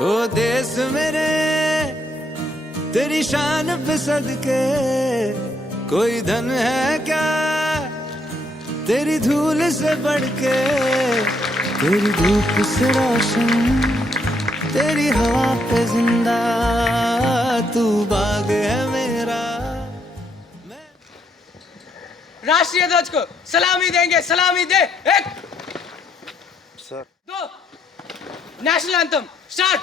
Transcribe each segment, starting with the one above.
ओ देश मेरे तेरी शान पे सदके कोई धन है क्या तेरी धूल से बढ़ के, तेरी धूप से रोशन तेरी हवा पे जिंदा तू बाग है मेरा। राष्ट्रीय ध्वज को सलामी देंगे, सलामी दे। एक सर दो, नेशनल एंथम स्टार्ट।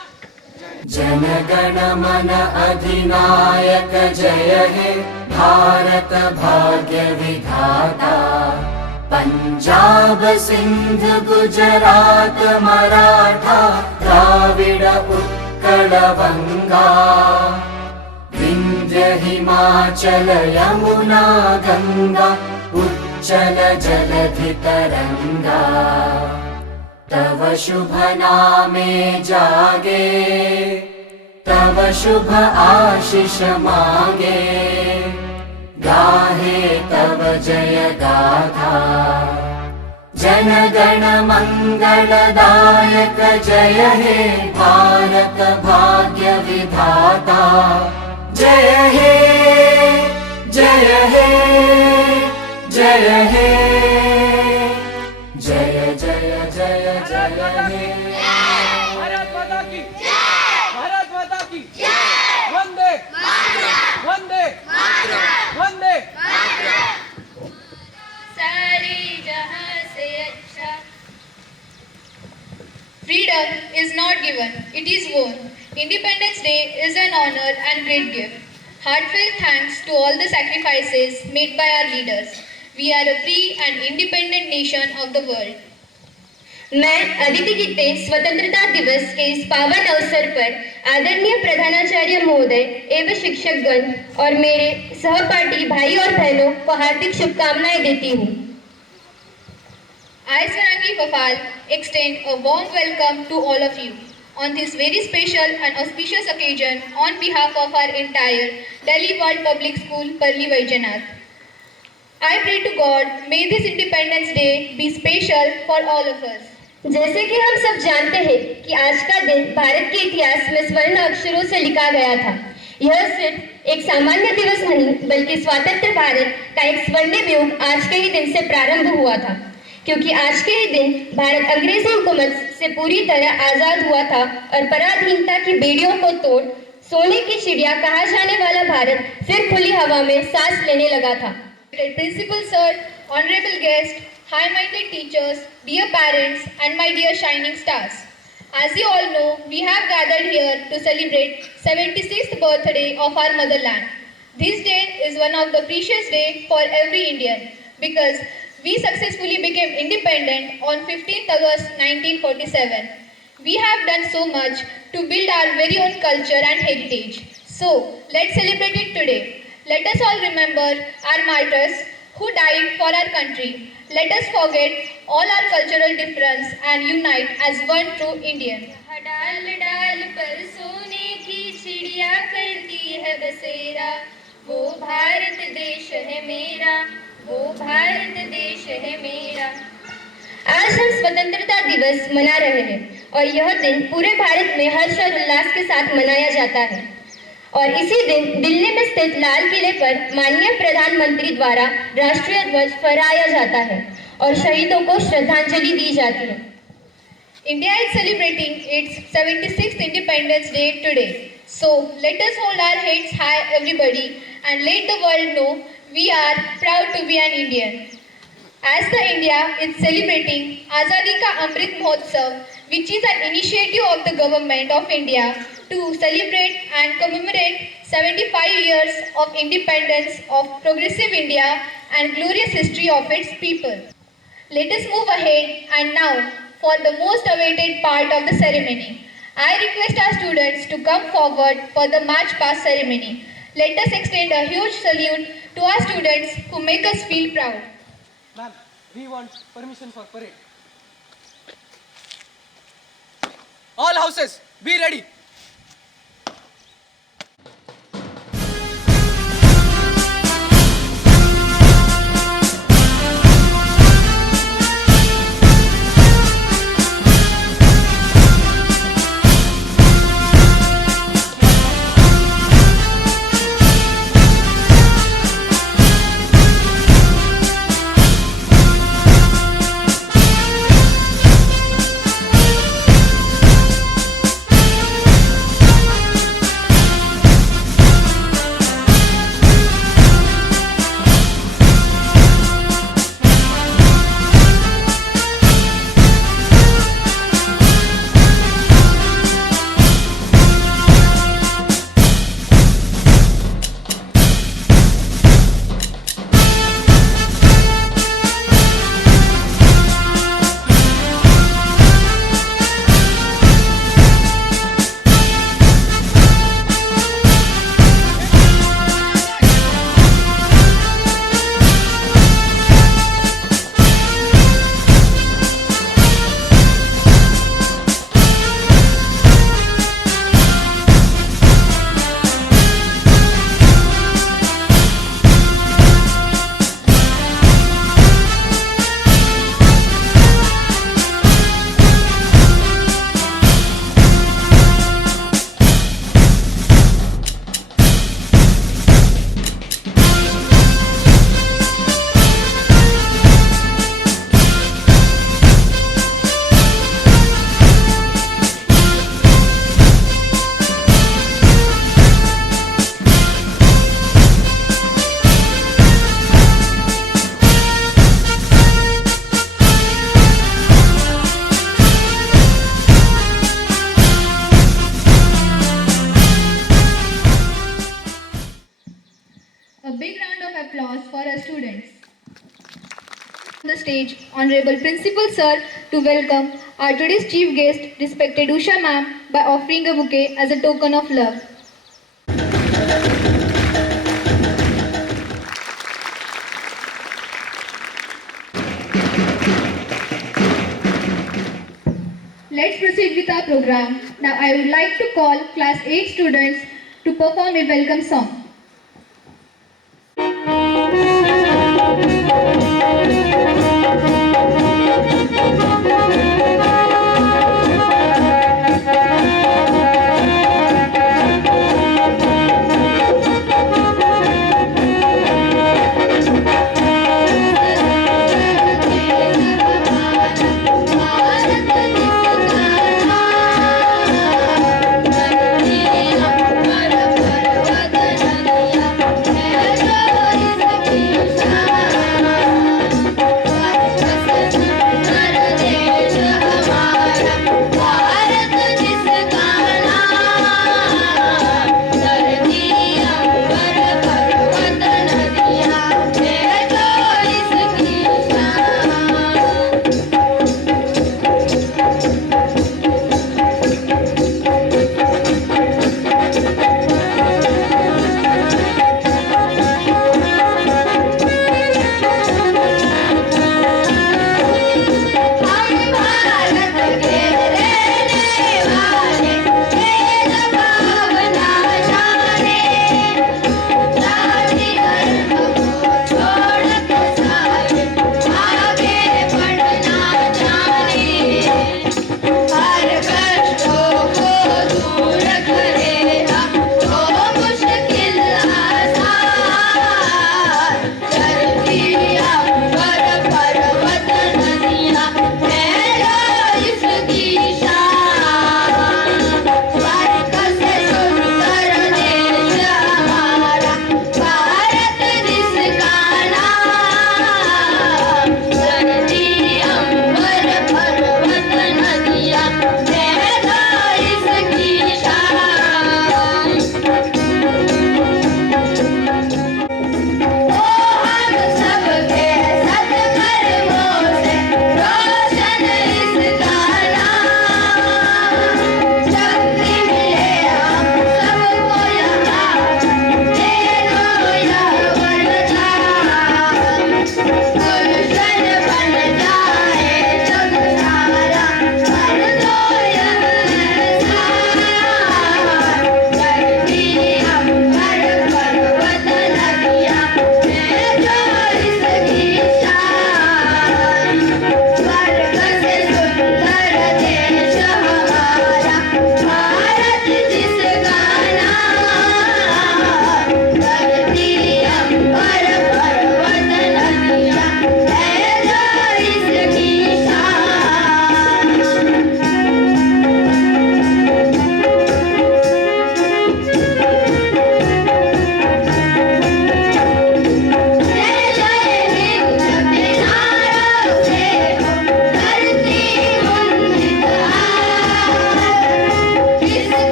जनगण मन अधिनायक जय हे भारत भाग्य विधाता। पंजाब सिंध गुजरात मराठा द्राविड उत्कल बंगा। विंध्य हिमाचल यमुना गंगा उच्चल जलधि तरंगा। तव शुभ नामे जागे तव शुभ आशीष मांगे। गाहे तव जय गाथा जन गण मंगलदायक जय हे भारत भाग्य विधाता। जय हे जय हे जय हे जय जय जय जय हे। भारत माता की भारत माता की वंदे वंदे वंदे। सारे जहां से अच्छा। Freedom is not given, it is won. Independence Day is an honor and great gift. Heartfelt thanks to all the sacrifices made by our leaders. We are a free and independent nation of the world. मैं अदिति गित्ते स्वतंत्रता दिवस के इस पावन अवसर पर आदरणीय प्रधानाचार्य महोदय एवं शिक्षकगण और मेरे सहपाठी भाई और बहनों को हार्दिक शुभकामनाएं देती हूँ। I, Sarangi Bafal, extend a warm welcome to all of you on this very special and auspicious occasion on behalf of our entire Delhi World Public School, Parli Vaijanath. I pray to God, may this Independence Day be special for all of us. जैसे कि हम सब जानते हैं कि आज का दिन भारत के इतिहास में स्वर्ण अक्षरों से लिखा गया था। यह सिर्फ एक सामान्य दिवस नहीं बल्कि स्वतंत्र भारत का एक स्वर्णिम युग आज के ही दिन से प्रारंभ हुआ था, क्योंकि आज के ही दिन भारत अंग्रेजी हुकूमत से पूरी तरह आजाद हुआ था और पराधीनता की बेड़ियों को तोड़ सोने की चिड़िया कहा जाने वाला भारत फिर खुली हवा में सांस लेने लगा था। Principal Sir, Honorable Guest, high-minded teachers, dear parents and my dear shining stars. As you all know, we have gathered here to celebrate 76th birthday of our motherland. This day is one of the precious days for every Indian because we successfully became independent on 15th August 1947. We have done so much to build our very own culture and heritage. So, let's celebrate it today. Let us all remember our martyrs who died for our country. Let us forget all our cultural difference and unite as one true Indian. डाल डाल पर सोने की चिड़िया करती है बसेरा, वो भारत देश है मेरा, वो भारत देश है मेरा। आज हम स्वतंत्रता दिवस मना रहे हैं और यह दिन पूरे भारत में हर्ष और उल्लास के साथ मनाया जाता है। और इसी दिन दिल्ली में स्थित लाल किले पर माननीय प्रधानमंत्री द्वारा राष्ट्रीय ध्वज फहराया जाता है और शहीदों को श्रद्धांजलि दी जाती है। India is celebrating its 76th Independence Day today. So let us hold our heads high, everybody, and let the world know we are proud to be an Indian. As the India is celebrating Azadi Ka Amrit Mahotsav, which is an initiative of the government of India to celebrate and commemorate 75 years of independence of progressive India and glorious history of its people. Let us move ahead and now for the most awaited part of the ceremony. I request our students to come forward for the march past ceremony. Let us extend a huge salute to our students who make us feel proud. Ma'am, we want permission for parade. All houses, be ready. A big round of applause for our students. On the stage, Honorable Principal Sir, to welcome our today's chief guest, respected Usha Ma'am, by offering a bouquet as a token of love. Let's proceed with our program. Now I would like to call class 8 students to perform a welcome song.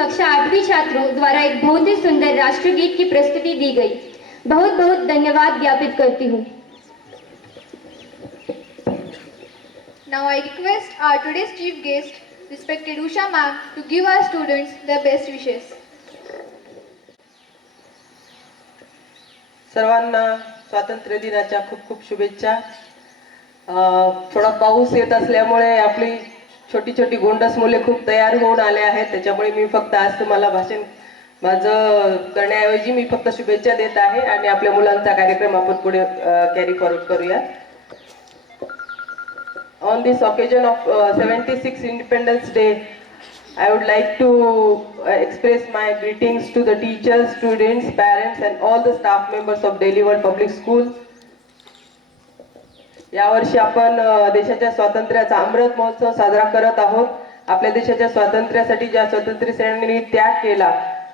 कक्षा 8वीं छात्रों द्वारा एक बहुत ही सुंदर राष्ट्रगीत की प्रस्तुति दी गई। बहुत बहुत धन्यवाद ज्ञापित करती हूँ। Now I request our today's chief guest, respected Usha ma'am, to give our students their best wishes. सर्वांना स्वातंत्र्य दिनाच्या खूप खूप शुभेच्छा। थोडा पाऊस येत असल्यामुळे आपली छोटी छोटी गोंडस मुले खूप तयार होऊन आले आहेत. त्याच्यामुळे मी फक्त आज तुम्हाला भाषण माझं करण्याऐवजी मी फक्त शुभेच्छा देत आहे आणि आपल्या मुलांचा कार्यक्रम आपण पुढे कॅरी फॉरवर्ड करूया. On this occasion of 76th Independence Day, I would like to express my greetings to the teachers, students, parents and all the staff members of Delhi World Public School. यावर्षी आपण देशाच्या स्वातंत्र्याचा अमृत महोत्सव साजरा करत आहोत. आपल्या देशाच्या स्वातंत्र्यासाठी ज्या स्वातंत्र्य सेनानींनी त्याग केला,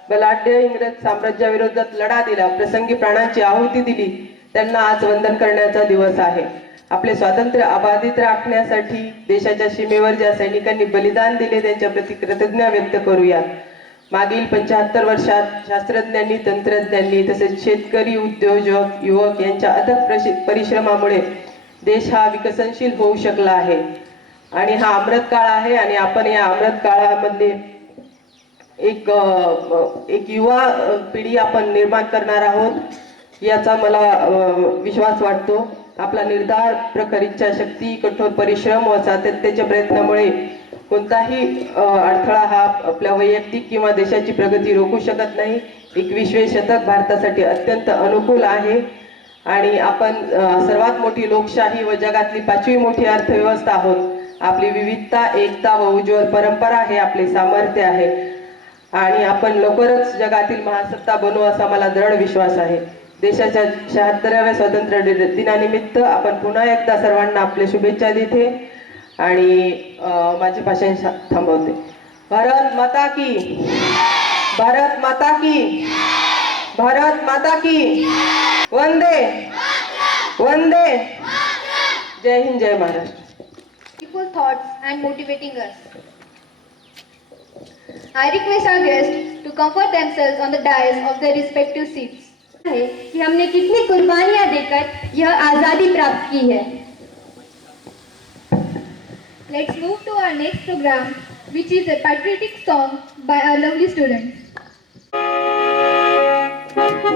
बलाढ्य इंग्रज साम्राज्याविरोधात लढा दिला, प्रसंगी प्राणांची आहुती दिली, त्यांना आज वंदन करण्याचा दिवस आहे. आपले स्वातंत्र्य अबाधित राखण्यासाठी देशाच्या सीमेवर ज्या सैनिकांनी बलिदान दिले त्यांच्या प्रति कृतज्ञता व्यक्त करूया. मागील 75 वर्षात शास्त्रज्ञांनी, तंत्रज्ञांनी तसेच शेतकरी, उद्योजक, युवक यांच्या अथक परिश्रमामुळे देश हा विकसनशील होऊ शकला आहे. आणि हा अमृत काळ आहे आणि आपण या अमृत काळामध्ये एक युवा पिढी आपण निर्माण करणार आहोत याचा मला विश्वास वाटतो. आपला निर्धार, प्रखर इच्छाशक्ती, कठोर परिश्रम व सातत्याच्या प्रयत्नामुळे कोणताही अडथळा हा आपल्या वैयक्तिक किंवा देशाची प्रगती रोखू शकत नाही. 21वे शतक भारतासाठी अत्यंत अनुकूल आहे आणि आपण सर्वात मोठी लोकशाही व जगातली 5वी मोठी अर्थव्यवस्था आहोत. आपली विविधता, एकता व उज्ज्वल परंपरा हे आपले सामर्थ्य आहे आणि आपण लवकरच जगातील महासत्ता बनू असा मला दृढ विश्वास आहे. देशाच्या 76व्या स्वातंत्र्य दिनानिमित्त आपण पुन्हा एकदा सर्वांना आपल्या शुभेच्छा देते आणि माझे भाषण थांबवते. भारत माता की, भारत माता की, भारत माता की, वंदे वंदे. जय हिंद, जय Maharashtra. Beautiful thoughts and motivating us. I request our guests to comfort themselves on the dais of their respective seats. है कि हमने कितनी कुर्बानियां देकर यह आजादी प्राप्त की है. Let's move to our next program, which is a patriotic song by our lovely students. वीरा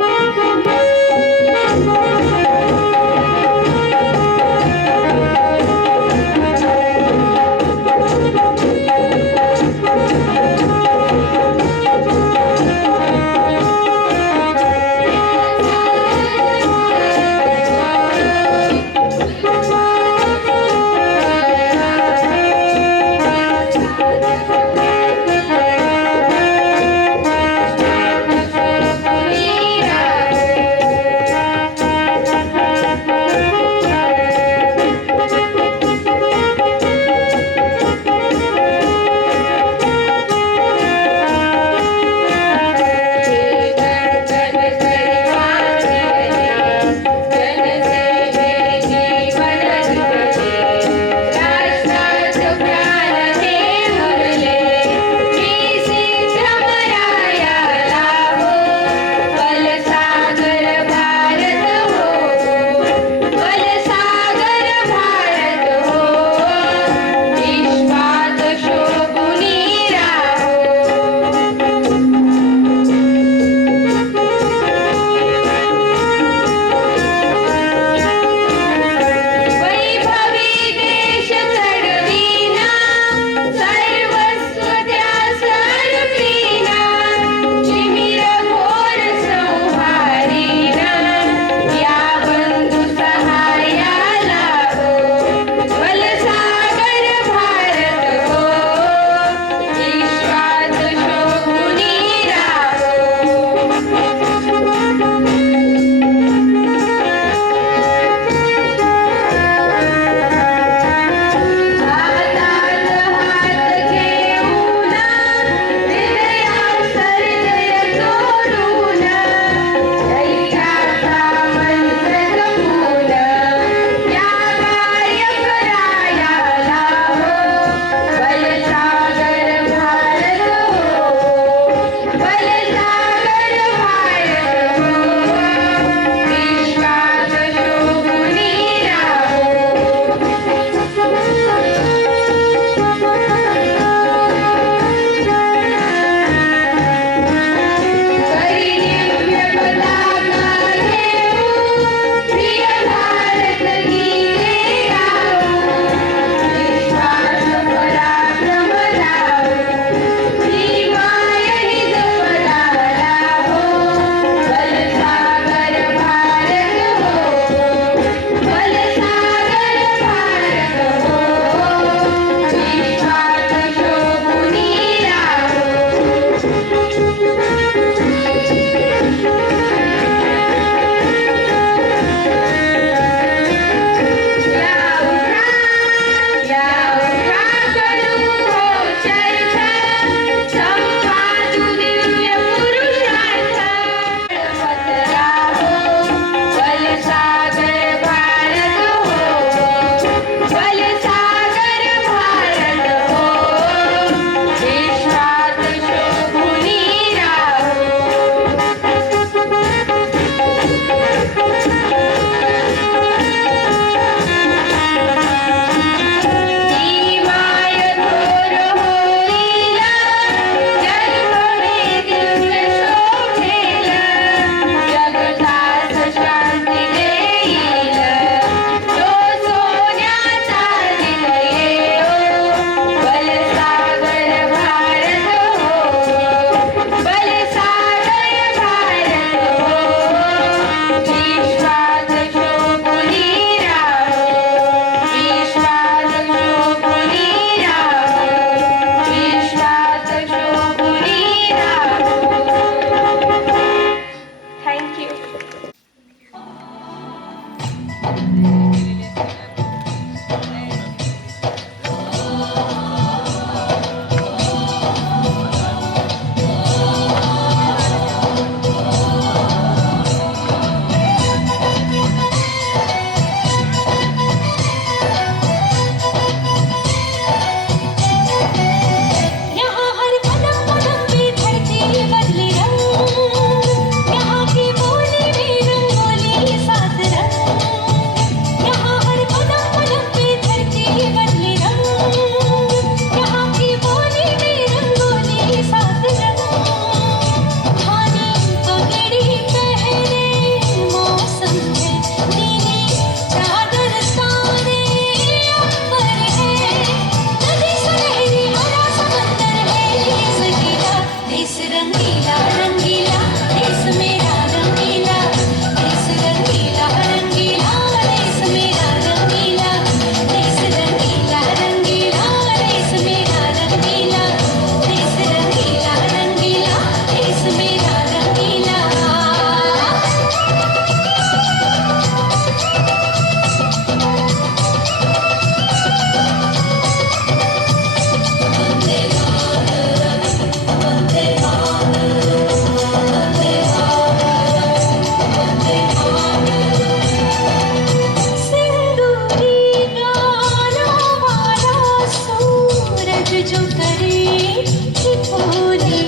छिपोली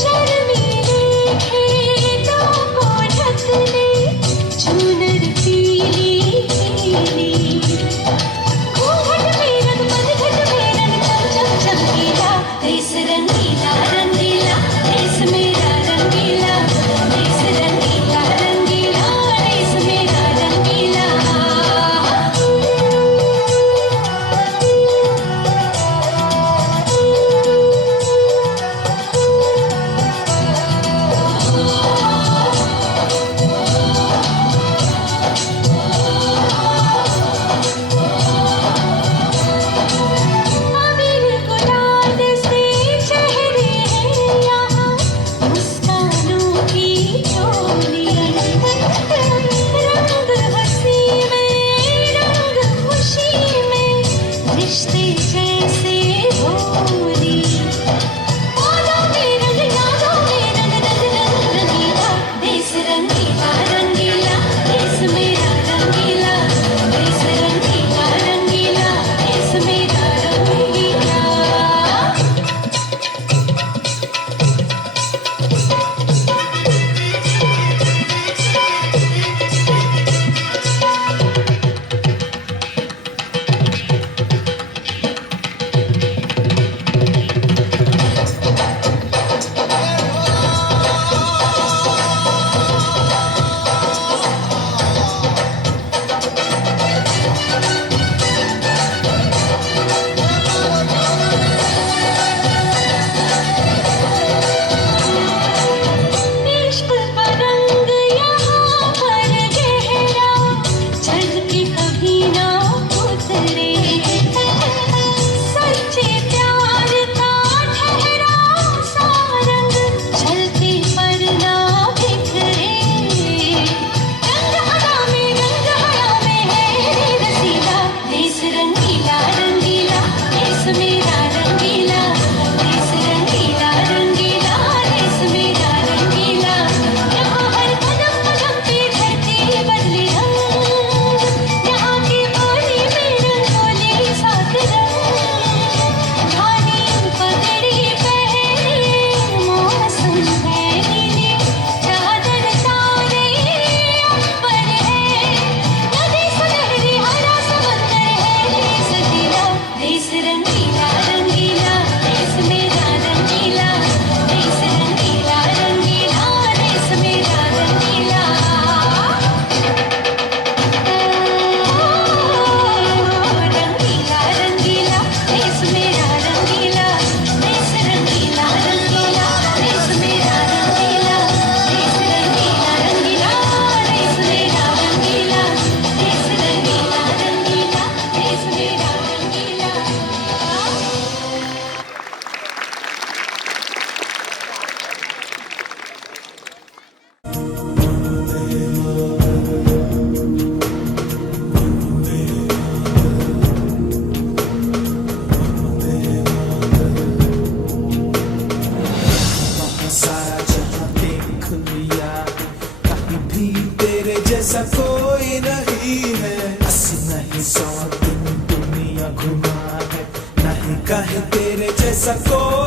शर्मीले खेतों को ढक ले चूनर पीली पीली घूंघट में रंग पतझट में रंग चम चम चमकीला देश रंगीला रंगीला देश मेरा रंगीला देश रंगीला रंगीला देश मेरा रंगीला अबीर गुलाल से चेहरे हैं यहाँ मुस्कानों की चोली रंग हंसी में रंग खुशी में रिश्ते जैसे होली यादों में रंग रंग रंगीला देश रंगीला रंगीला देश मेरा रंगीला देश रंगीला रंगीला देश मेरा रंगीला इश्क का रंग यहाँ पर गहरा चढ़ के कभी ना उतरे सच्चे प्यार का ठहरा सा रंग चलते पर ना बिखरे रंग अदा में रंग हया में है रसीला देश रंगीला रंगीला देश मेरा रंगीला देश रंगीला रंगीला देश मेरा रंगीला यहाँ हर कदम कदम पे धरती बदले रंग यहाँ की बोली में रंगोली साथ रंग ढाली पगड़ी पहने मौसम है नीले चादर तारे ऊपर है नदी सुनहरी हरा समंदर है सजीला देश रंगीला रंगीला देश मेरा रंगीला देश रंगीला रंगीला देश मेरा रंगीला रंगीला रंगीला देश मेरा रंगीला देश रंगीला रंगीला देश मेरा रंगीला देश रंगीला रंगीला देश मेरा रंगीला देश रंगीला रंगीला देश मेरा रंगीला सारा जहां देख लिया कहीं भी तेरे जैसा कोई नहीं है 80 नहीं 100 दिन दुनिया घुमा है नहीं कहीं तेरे जैसा कोई